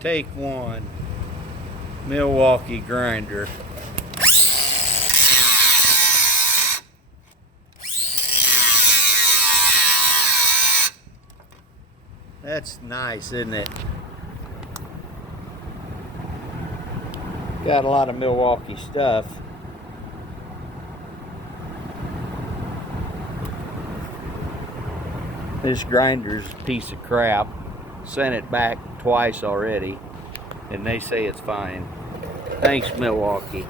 Take one. Milwaukee grinder. That's nice, isn't it? Got a lot of Milwaukee stuff. This grinder's a piece of crap. Sent it back twice already, and they say it's fine. Thanks, Milwaukee.